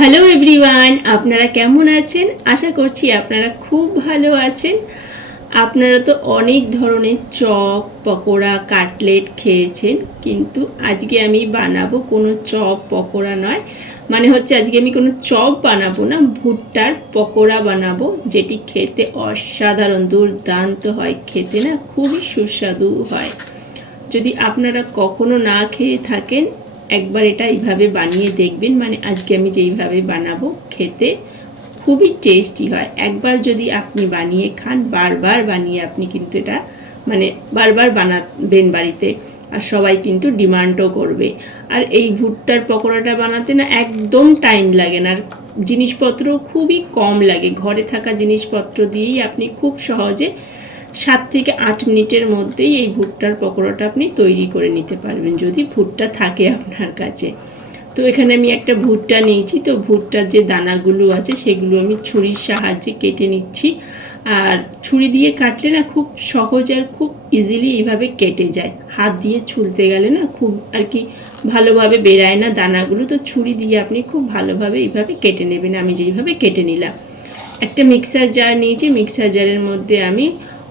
Hello everyone, আপনারা কেমন আছেন? আশা করছি আপনারা খুব ভালো আছেন। আপনারা তো অনেক ধরনের চপ, পকোড়া, কাটলেট খেয়েছেন, কিন্তু আজকে আমি বানাবো কোনো চপ পকোড়া নয়। মানে হচ্ছে আজকে আমি কোনো চপ বানাবো না, ভুট্টার পকোড়া বানাবো, যেটি খেতে অসাধারণ দুর্দান্ত হয়, খেতে না খুবই সুস্বাদু হয়। যদি আপনারা কখনো না খেয়ে থাকেন, একবার এটা এইভাবে বানিয়ে দেখবেন। মানে আজকে আমি যেইভাবে বানাবো, খেতে খুবই টেস্টি হয়। একবার যদি আপনি বানিয়ে খান, বারবার বানিয়ে আপনি কিন্তু এটা মানে বারবার বানাবেন বাড়িতে, আর সবাই কিন্তু ডিমান্ডও করবে। আর এই ভুট্টার পকোড়াটা বানাতে না একদম টাইম লাগে না, আর জিনিসপত্র খুবই কম লাগে। ঘরে থাকা জিনিসপত্র দিয়েই আপনি খুব সহজে 7 থেকে 8 মিনিটের মধ্যেই এই ভুট্টার পকোড়াটা আপনি তৈরি করে নিতে পারবেন, যদি ভুট্টা থাকে আপনার কাছে। তো এখানে আমি একটা ভুট্টা নিয়েছি, তো ভুট্টার যে দানাগুলো আছে সেগুলো আমি ছুরির সাহায্যে কেটে নিচ্ছি। আর ছুরি দিয়ে কাটলে না খুব সহজ আর খুব ইজিলি এইভাবে কেটে যায়। হাত দিয়ে ছুলতে গেলে না খুব আর কি ভালোভাবে বেরায় না দানাগুলো, তো ছুরি দিয়ে আপনি খুব ভালোভাবে এইভাবে কেটে নেবেন। আমি যেইভাবে কেটে নিলাম, একটা মিক্সার জার নিয়েছি। মিক্সার জারের মধ্যে আমি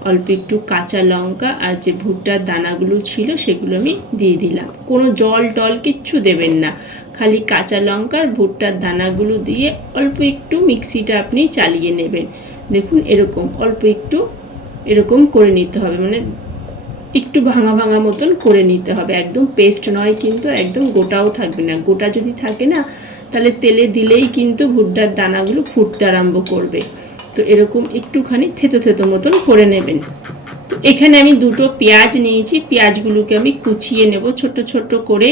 অল্প একটু কাঁচা লঙ্কা আর যে ভুট্টার দানাগুলো ছিল সেগুলো আমি দিয়ে দিলাম। কোনো জল টল কিচ্ছু দেবেন না, খালি কাঁচা লঙ্কা আর ভুট্টার দানাগুলো দিয়ে অল্প একটু মিক্সিটা আপনি চালিয়ে নেবেন। দেখুন এরকম অল্প একটু এরকম করে নিতে হবে, মানে একটু ভাঙা ভাঙা মতন করে নিতে হবে, একদম পেস্ট নয় কিন্তু, একদম গোটাও থাকবে না। গোটা যদি থাকে না তাহলে তেলে দিলেই কিন্তু ভুট্টার দানাগুলো ফুটতে আরম্ভ করবে। তো এরকম একটুখানি থেতো থেতো মতন করে নেবেন। তো এখানে আমি দুটো পেঁয়াজ নিয়েছি, পেঁয়াজগুলোকে আমি কুচিয়ে নেব ছোট ছোট করে।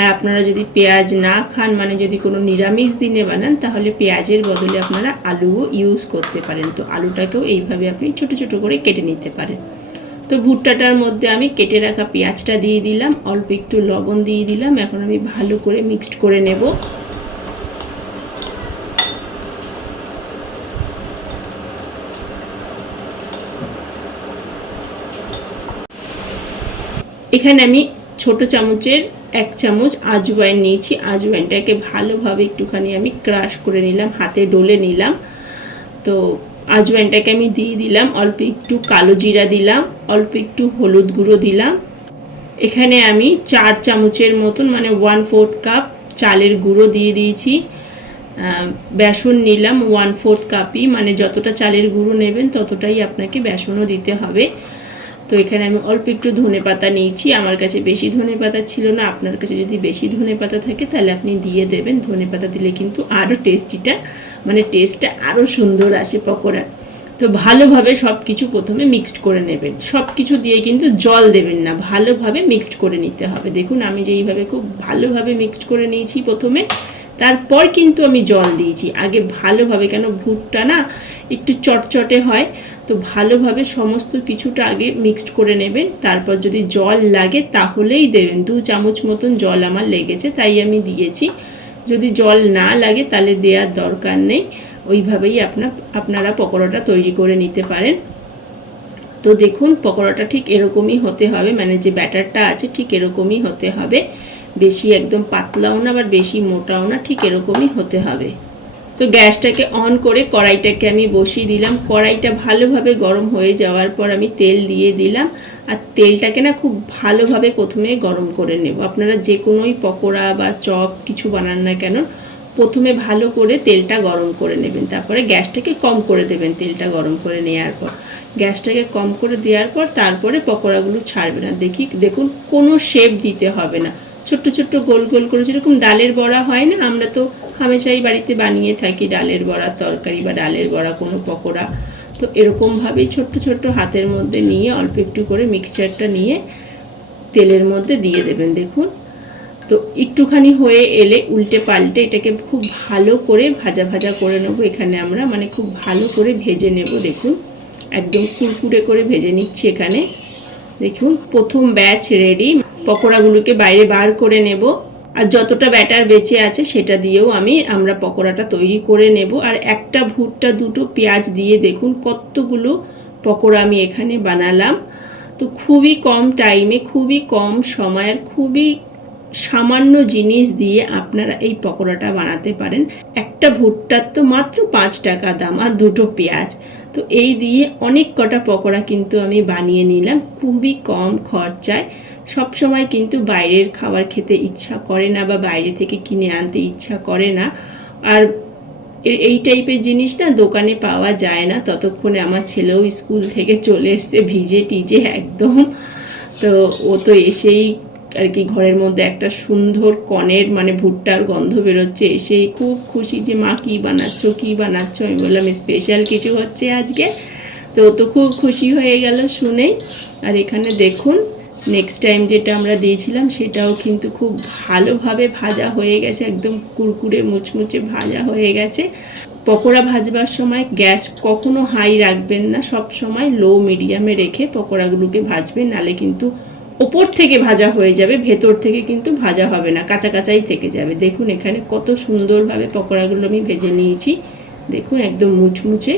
আর আপনারা যদি পেঁয়াজ না খান, মানে যদি কোনো নিরামিষ দিনে বানান, তাহলে পেঁয়াজের বদলে আপনারা আলুও ইউজ করতে পারেন। তো আলুটাকেও এইভাবে আপনি ছোট ছোট করে কেটে নিতে পারেন। তো ভুট্টাটার মধ্যে আমি কেটে রাখা পেঁয়াজটা দিয়ে দিলাম, অল্প একটু লবণ দিয়ে দিলাম। এখন আমি ভালো করে মিক্সড করে নেব। এখানে আমি ছোট চামচের 1 চামচ আজওয়াইন নিয়েছি। আজওয়াইনটাকে ভালোভাবে একটুখানি আমি ক্রাশ করে নিলাম, হাতে ডলে নিলাম। তো আজওয়াইনটাকে আমি দিয়ে দিলাম, অল্প একটু কালো জিরা দিলাম, অল্প একটু হলুদ গুঁড়ো দিলাম। এখানে আমি 4 চামচের মতন মানে 1/4 কাপ চালের গুঁড়ো দিয়ে দিয়েছি। বেসন নিলাম 1/4 কাপই, মানে যতটা চালের গুঁড়ো নেবেন ততটাই আপনাকে বেসনও দিতে হবে। তো এখানে আমি অল্প একটু ধনেপাতা নিয়েছি, আমার কাছে বেশি ধনেপাতা ছিল না। আপনার কাছে যদি বেশি ধনেপাতা থাকে তাহলে আপনি দিয়ে দেবেন। ধনেপাতা দিলে কিন্তু আরও টেস্টটা আরও সুন্দর আসে পকোড়া। তো ভালোভাবে সব কিছু প্রথমে মিক্সড করে নেবেন, সব কিছু দিয়ে কিন্তু জল দেবেন না, ভালোভাবে মিক্সড করে নিতে হবে। দেখুন আমি যেইভাবে খুব ভালোভাবে মিক্সড করে নিয়েছি প্রথমে, তারপর কিন্তু আমি জল দিয়েছি আগে ভালোভাবে, কেন ভুট্টা না একটু চটচটে হয়। তো ভালোভাবে সমস্ত কিছুটা আগে মিক্সড করে নেবেন, তারপর যদি জল লাগে তাহলেই দেবেন। 2 চামচ মতন জল আমার লেগেছে, তাই আমি দিয়েছি। যদি জল না লাগে তাহলে দেওয়ার দরকার নেই, ওইভাবেই আপনারা পকোড়াটা তৈরি করে নিতে পারেন। তো দেখুন পকোড়াটা ঠিক এরকমই হতে হবে, মানে যে ব্যাটারটা আছে ঠিক এরকমই হতে হবে, বেশি একদম পাতলাও না আবার বেশি মোটাও না, ঠিক এরকমই হতে হবে। তো গ্যাসটাকে অন করে কড়াইটাকে আমি বসিয়ে দিলাম। কড়াইটা ভালোভাবে গরম হয়ে যাওয়ার পর আমি তেল দিয়ে দিলাম, আর তেলটাকে না খুব ভালোভাবে প্রথমে গরম করে নেব। আপনারা যে কোনোই পকোড়া বা চপ কিছু বানান না কেন, প্রথমে ভালো করে তেলটা গরম করে নেবেন, তারপরে গ্যাসটাকে কম করে দেবেন। তেলটা গরম করে নেওয়ার পর গ্যাসটাকে কম করে দেওয়ার পর তারপরে পকোড়াগুলো ছাড়বেন। আর দেখুন কোনো শেপ দিতে হবে না, ছোট্ট ছোট্ট গোল গোল করে, যেরকম ডালের বড়া হয় না, আমরা তো হামেশাই বাড়িতে বানিয়ে থাকি ডালের বড়া তরকারি বা ডালের বড়া কোনো পকোড়া। তো এরকমভাবেই ছোট্ট ছোট্ট হাতের মধ্যে নিয়ে অল্প একটু করে মিক্সচারটা নিয়ে তেলের মধ্যে দিয়ে দেবেন। দেখুন তো একটুখানি হয়ে এলে উল্টে পাল্টে এটাকে খুব ভালো করে ভাজা ভাজা করে নেব। এখানে আমরা মানে খুব ভালো করে ভেজে নেব। দেখুন একদম কুরকুরে করে ভেজে নিচ্ছি এখানে। দেখুন প্রথম ব্যাচ রেডি। পকোড়াগুলোকে বাইরে বার করে নেব, আর যতটা ব্যাটার বেঁচে আছে সেটা দিয়েও আমরা পকোড়াটা তৈরি করে নেব। আর একটা ভুট্টা দুটো পেঁয়াজ দিয়ে দেখুন কতগুলো পকোড়া আমি এখানে বানালাম। তো তো খুবই কম টাইমে, খুবই কম সময়ের, খুবই সামান্য জিনিস দিয়ে আপনারা এই পকোড়াটা বানাতে পারেন। একটা ভুট্টার তো মাত্র 5 টাকা দাম আর 2টো পেঁয়াজ। তো এই দিয়ে অনেক কটা পকোড়া কিন্তু আমি বানিয়ে নিলাম খুবই কম খরচায়। সব সময় কিন্তু বাইরের খাবার খেতে ইচ্ছা করে না বা বাইরে থেকে কিনে আনতে ইচ্ছা করে না। আর এই টাইপের জিনিস না দোকানে পাওয়া যায় না। ততক্ষণে আমার ছেলেও স্কুল থেকে চলে এসছে ভিজে টিজে একদম। তো ও তো এসেই আর কি ঘরের মধ্যে একটা সুন্দর কনের মানে ভুট্টার গন্ধ বেরোচ্ছে, এসেই খুব খুশি যে মা কী বানাচ্ছো কী বানাচ্ছো। আমি বললাম স্পেশাল কিছু হচ্ছে আজকে। তো ও তো খুব খুশি হয়ে গেল শুনেই। আর এখানে দেখুন নেক্সট টাইম যেটা আমরা দিয়েছিলাম সেটাও কিন্তু খুব ভালোভাবে ভাজা হয়ে গেছে, একদম কুরকুরে মুচমুচে ভাজা হয়ে গেছে। পকোড়া ভাজবার সময় গ্যাস কখনো হাই রাখবেন না, সব সময় লো মিডিয়ামে রেখে পকোড়াগুলোকে ভাজবেন, নালে কিন্তু ওপর থেকে ভাজা হয়ে যাবে, ভেতর থেকে কিন্তু ভাজা হবে না, কাঁচা কাঁচাই থেকে যাবে। দেখুন এখানে কত সুন্দরভাবে পকোড়াগুলো আমি ভেজে নিয়েছি। দেখুন একদম মুচমুচে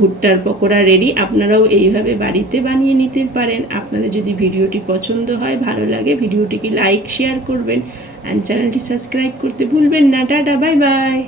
ভুট্টার পকোড়া রেডি। আপনারাও এইভাবে বাড়িতে বানিয়ে নিতে পারেন। আপনাদের যদি ভিডিওটি পছন্দ হয়, ভালো লাগে, ভিডিওটিকে লাইক শেয়ার করবেন অ্যান্ড চ্যানেলটি সাবস্ক্রাইব করতে ভুলবেন না। Tata, bye bye.